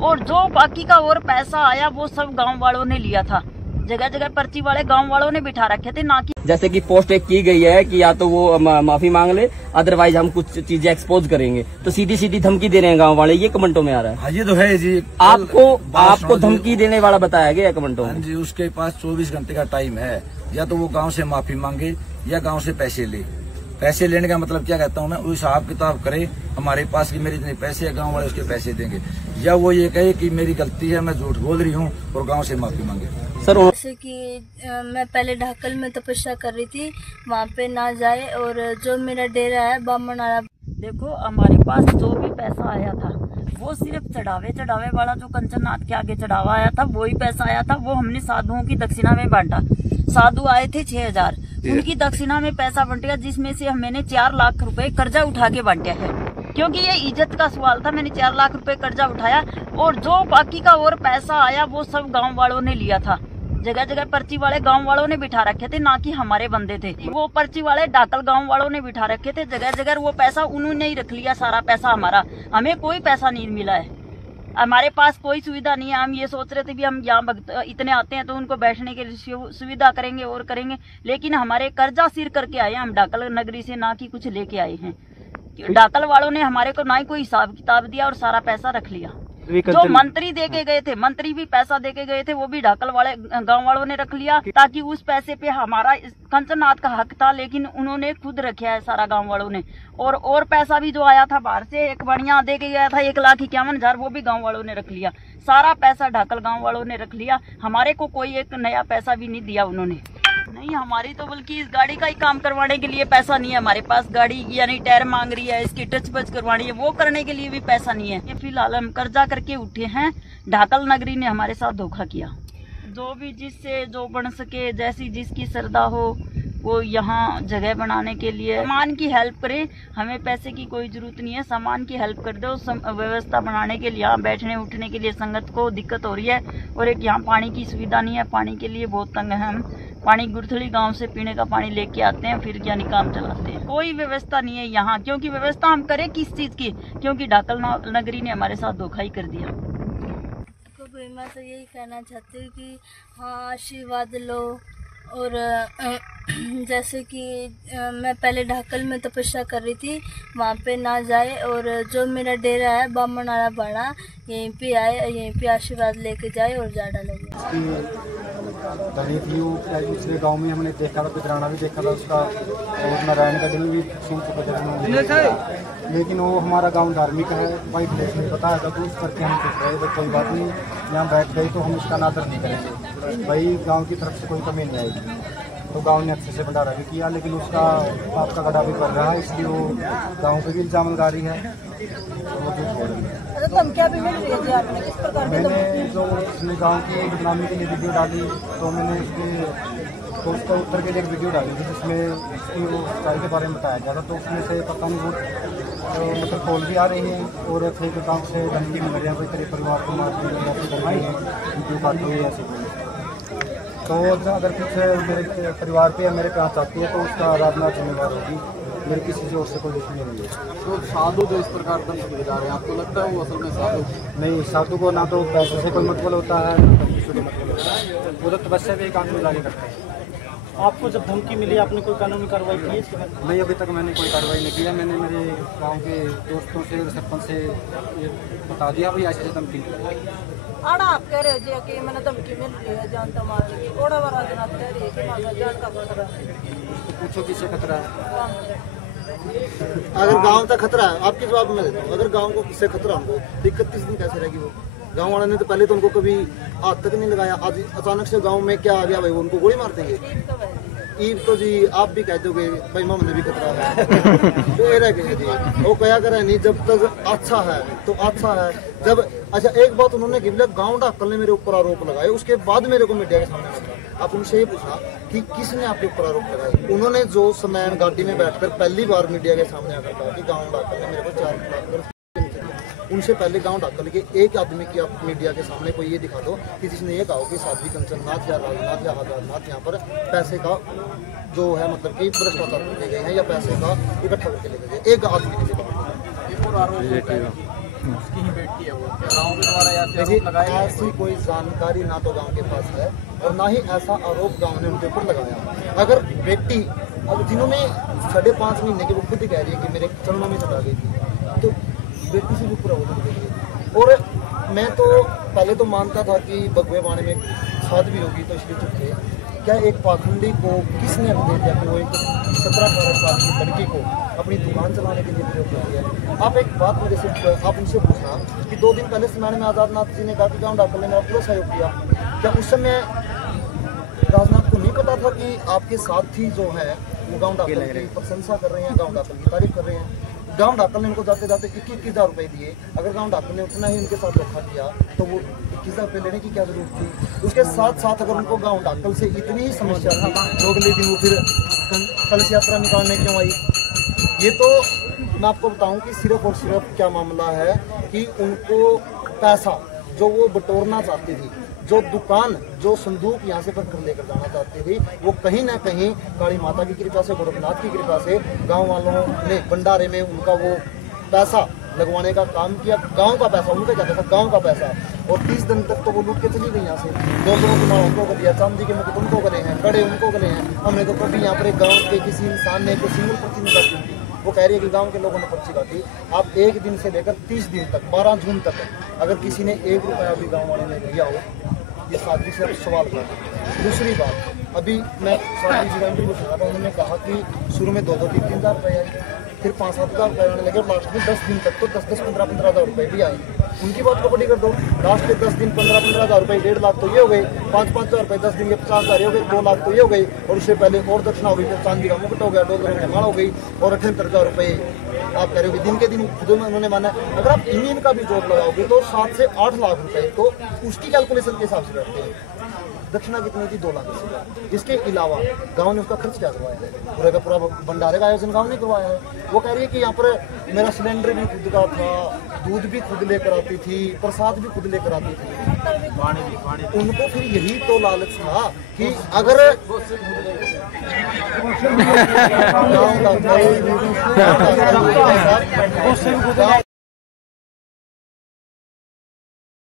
और जो बाकी का और पैसा आया वो सब गांव वालों ने लिया था। जगह जगह पर्ची वाले गांव वालों ने बिठा रखे थे, ना कि जैसे कि पोस्ट एक की गई है कि या तो वो माफी मांग ले, अदरवाइज हम कुछ चीजें एक्सपोज करेंगे। तो सीधी सीधी धमकी दे रहे हैं गांव वाले, ये कमेंटों में आ रहा है। हाँ, ये तो है जी। आपको धमकी देने वाला बताया गया कमेंटों में? जी, उसके पास 24 घंटे का टाइम है, या तो वो गांव से माफी मांगे या गांव से पैसे ले। पैसे लेने का मतलब क्या कहता हूँ मैं, वो हिसाब किताब करे हमारे पास कि मेरे इतने पैसे है, गांव वाले उसके पैसे देंगे, या वो ये कहे कि मेरी गलती है, मैं झूठ बोल रही हूँ, और गांव से माफी मांगे। सर जैसे कि मैं पहले ढाकल में तपस्या कर रही थी, वहाँ पे ना जाए, और जो मेरा डेरा है बामनारा। देखो, हमारे पास जो भी पैसा आया था वो सिर्फ चढ़ावे वाला जो कंचननाथ के आगे चढ़ावा आया था वही पैसा आया था। वो हमने साधुओं की दक्षिणा में बांटा। साधु आए थे 6000, उनकी दक्षिणा में पैसा बंटेगा, जिसमें से मैंने 4 लाख रुपए कर्जा उठा के बांटा है, क्योंकि ये इज्जत का सवाल था। मैंने 4 लाख रुपए कर्जा उठाया, और जो बाकी का और पैसा आया वो सब गाँव वालों ने लिया था। जगह जगह पर्ची वाले गांव वालों ने बिठा रखे थे, ना कि हमारे बंदे थे। वो पर्ची वाले ढाकल गांव वालों ने बिठा रखे थे। जगह जगह वो पैसा उन्होंने ही रख लिया, सारा पैसा हमारा। हमें कोई पैसा नहीं मिला है, हमारे पास कोई सुविधा नहीं है। हम ये सोच रहे थे भी हम यहाँ इतने आते हैं तो उनको बैठने के लिए सुविधा करेंगे और करेंगे, लेकिन हमारे कर्जा सिर करके आए हैं हम ढाकल नगरी से, ना कि कुछ लेके आए हैं। ढाकल वालों ने हमारे को ना ही कोई हिसाब किताब दिया और सारा पैसा रख लिया। जो मंत्री देके गए थे, मंत्री भी पैसा देके गए थे, वो भी ढाकल वाले गांव वालों ने रख लिया, ताकि उस पैसे पे हमारा कंचननाथ का हक था, लेकिन उन्होंने खुद रखा है सारा गांव वालों ने। और पैसा भी जो आया था बाहर से, एक बढ़िया दे के गया था 1,51,000, वो भी गांव वालों ने रख लिया। सारा पैसा ढाकल गांव वालों ने रख लिया। हमारे को कोई एक नया पैसा भी नहीं दिया उन्होंने। नहीं, हमारी तो बल्कि इस गाड़ी का ही काम करवाने के लिए पैसा नहीं है हमारे पास। गाड़ी यानी टायर मांग रही है, इसकी टच पच करवानी है, वो करने के लिए भी पैसा नहीं है। ये फिलहाल हम कर्जा करके उठे हैं। ढाकल नगरी ने हमारे साथ धोखा किया। जो भी जिससे जो बन सके, जैसी जिसकी श्रद्धा हो, वो यहाँ जगह बनाने के लिए सामान की हेल्प करे। हमें पैसे की कोई जरूरत नहीं है, सामान की हेल्प कर दो। व्यवस्था बनाने के लिए, यहाँ बैठने उठने के लिए संगत को दिक्कत हो रही है, और एक यहाँ पानी की सुविधा नहीं है। पानी के लिए बहुत तंग है हम। पानी गुरथली गांव से पीने का पानी लेके आते हैं, फिर यानी काम चलाते हैं। कोई व्यवस्था नहीं है यहाँ, क्योंकि व्यवस्था हम करें किस चीज की, क्योंकि ढाकल नगरी ने हमारे साथ धोखा ही कर दिया। तो मैं तो यही कहना चाहती हूँ कि हाँ, आशीर्वाद लो। और जैसे कि मैं पहले ढाकल में तपस्या कर रही थी, वहाँ पे ना जाए, और जो मेरा डेरा है बामनारा बाड़ा, यहीं पे आए, यहीं पे आशीर्वाद लेके जाए और जा डालेंगे। बनी थी वो दूसरे गांव में हमने देखा था, पितराना भी देखा था उसका, और नारायण का दिन भी सुन चुका था, लेकिन वो हमारा गांव धार्मिक है, वाइट प्लेस में बताया था, तो उस करके हम चुप रहे। तो कोई बात नहीं, यहाँ बैठ गए तो हम इसका अनादर नहीं करेंगे भाई, गांव की तरफ से कोई कमी नहीं आएगी। तो गांव ने अच्छे से भंडारा भी किया, लेकिन उसका आपका गड़ा भी कर रहा है, इसलिए वो गांव पे भी इल्जाम लगा रही है, वो झूठ बोल रही है। मैंने जो उसने गांव की बदनामी के लिए वीडियो डाली, तो मैंने उसके उसका उत्तर के लिए एक वीडियो डाली थी, जिसमें उसकी वो सच्चाई के बारे में बताया गया था। तो उसमें से पता नहीं वो मतलब कॉल भी आ रही है, और फिर गाँव से धमकी मिल रही है, कोई तेरे परिवार को मार दी ऐसी करवाई है, वीडियो काटो है ऐसी। तो अगर कुछ मेरे परिवार पे या मेरे पे आँच आती है तो उसका आराधना जिम्मेवार होगी, मेरे किसी से और से कोई दुश्मनी नहीं है। तो साधु जो इस प्रकार दंड जा रहे हैं, आपको लगता है वो असल में साधु नहीं? साधु को ना तो पैसे से कोई मतलब होता है, ना तो किसी से मतलब होता है, वो तो तपस्या भी एकांत में जारी करते हैं। आपको जब धमकी मिली, आपने कोई कानूनी कार्रवाई की इसके बाद? नहीं, अभी तक मैंने कोई कार्रवाई नहीं किया। मैंने मेरे गांव के दोस्तों से, सरपंच से ये बता दिया भाई ऐसे धमकी। आड़ा आप कह रहे हो कि मैंने धमकी मिल रही है, जानता मार रही है, ओड़ा वाला दिन आप कह रही है कि मांगा जान का खतरा है। तो पूछो किससे खतरा है? अगर गांव तक खतरा है, आपके जवाब में देता हूँ, अगर गांव को किससे खतरा हमको, 31 दिन कैसे रहेगी वो? गांव वाले ने तो पहले तो उनको कभी हाथ तक नहीं लगाया, आज अचानक से गांव में क्या आ गया भाई, वो उनको गोली मार देंगे। ईद तो जी आप भी कह दोगे भाई मोहम्मद भी खतरा है, तो ये रह गए जी। वो कया करे नहीं, जब तक अच्छा है तो अच्छा है। जब अच्छा एक बात उन्होंने की, गाँव ढाकल ने मेरे ऊपर आरोप लगाए, उसके बाद मेरे को मीडिया के सामने रखा। आप उनसे ये पूछा कि किसने आपके ऊपर आरोप लगाए? उन्होंने जो सनैन गाड़ी में बैठकर पहली बार मीडिया के सामने आकर कहा कि गाँव ढाकल ने मेरे को 4 उनसे पहले गांव ढाकल के एक आदमी की आप मीडिया के सामने कोई ये दिखा दो कि जिसने ये कहा कि साध्वी कंचननाथ या राजनाथ या आजादनाथ यहाँ पर पैसे का जो है मतलब कि भ्रष्टाचार करके गए हैं या पैसे का इकट्ठा करके लेके गए, एक आदमी की उसकी ही बेटी है वो, गाँव के द्वारा ऐसे देखिए, आरोप लगाए गए। ऐसी कोई जानकारी ना तो गांव के पास है और ना ही ऐसा आरोप गांव ने उनके ऊपर लगाया। अगर बेटी, अब जिन्होंने 5.5 महीने के, वो खुद ही कह रही है कि मेरे चरणों में चढ़ा गई थी, तो बेटी से भी पूरा होना चाहिए। और मैं तो पहले तो मानता था कि बगवे बाणे में खाद भी होगी तो इसलिए चुप थे। क्या एक पाखंडी को किसने दे दिया कि वो एक 17-18 साल की लड़की को अपनी दुकान चलाने के लिए प्रयोग कर दिया? आप एक बात मुझे सिर्फ आप उनसे पूछना कि 2 दिन पहले सुनाने में आजाद नाथ जी ने कहा कि गाँव डॉक्टर ने मेरा पूरा सहयोग किया। क्या उस समय राजनाथ को नहीं पता था कि आपके साथी जो है वो गाँव डॉक्टर की प्रशंसा कर रहे हैं, गाँव डॉक्टर की तारीफ कर रहे हैं? गाँव डॉक्टर ने उनको जाते जाते 21,000 रुपये दिए। अगर गाँव डॉक्टर ने उतना ही उनके साथ धोखा किया तो वो 21,000 रुपये लेने की क्या जरूरत थी? उसके साथ साथ अगर उनको गाँव डॉक्टर से इतनी ही समस्या थी तो अगले दिन वो फिर कलश यात्रा निकालने क्यों आई? ये तो मैं आपको बताऊं कि सिर्फ और सिर्फ क्या मामला है कि उनको पैसा जो वो बटोरना चाहती थी, जो दुकान, जो संदूक यहाँ से पकड़ लेकर जाना चाहती थी, वो कहीं ना कहीं काली माता की कृपा से, गोरखनाथ की कृपा से गांव वालों ने भंडारे में उनका वो पैसा लगवाने का काम किया। गांव का पैसा, उनका क्या था, गांव का पैसा। और 30 दिन तक तो वो लूट के चली गई यहाँ से। 2 लोगों को नाम उनको दिया, चांदी के मुकुट उनको गले हैं, कड़े उनको गले हैं। हमने तो कभी यहाँ पर एक गाँव के किसी इंसान ने कोई सिंगल पर्ची नहीं काटी थी। वो कह रही है कि गांव के लोगों ने पर्ची काटी। आप 1 दिन से लेकर 30 दिन तक, 12 जून तक, अगर किसी ने 1 रुपया भी गाँव वाले ने लिया हो, ये साथी से सवाल करना। दूसरी बात, अभी मैं साथी जी का इंटरव्यू सुना था, उन्होंने कहा कि शुरू में 2-2, 3-3 हज़ार रुपये आए, फिर 5-7 हज़ार रुपये आने लगे, लास्ट में 10 दिन तक तो 10-10, 15-15 हज़ार रुपये भी आए। उनकी बात को बड़ी कर दो, लास्ट के 10 दिन 15-15 हज़ार रुपये, 1.5 लाख तो ये हो गए, 5-5 हज़ार रुपये 10 दिन के 50 हज़ार हो गए, 2 लाख तो ये हो गई। और उससे पहले और दक्षिणा हो गई, फिर चांदी का मुकुट हो गया, डॉलर में माल हो गई, और 78 हज़ार रुपये आप कह रहे हो दिन के दिन खुद में उन्होंने माना। अगर आप इन का भी जोड़ लगाओगे तो 7 से 8 लाख रुपए तो उसकी कैलकुलेशन के हिसाब से बैठते हैं। दक्षिणा कितनी थी? 2 लाख 80 हज़ार। इसके अलावा गांव ने उसका खर्च क्या करवाया है? पूरे का पूरा भंडारे का आयोजन गांव ने करवाया है। वो कह रही है कि यहाँ पर मेरा सिलेंडर भी खुद का था, दूध भी खुद लेकर आती थी, प्रसाद भी खुद लेकर आती थी। उनको फिर यही तो लालच था कि अगर गाँव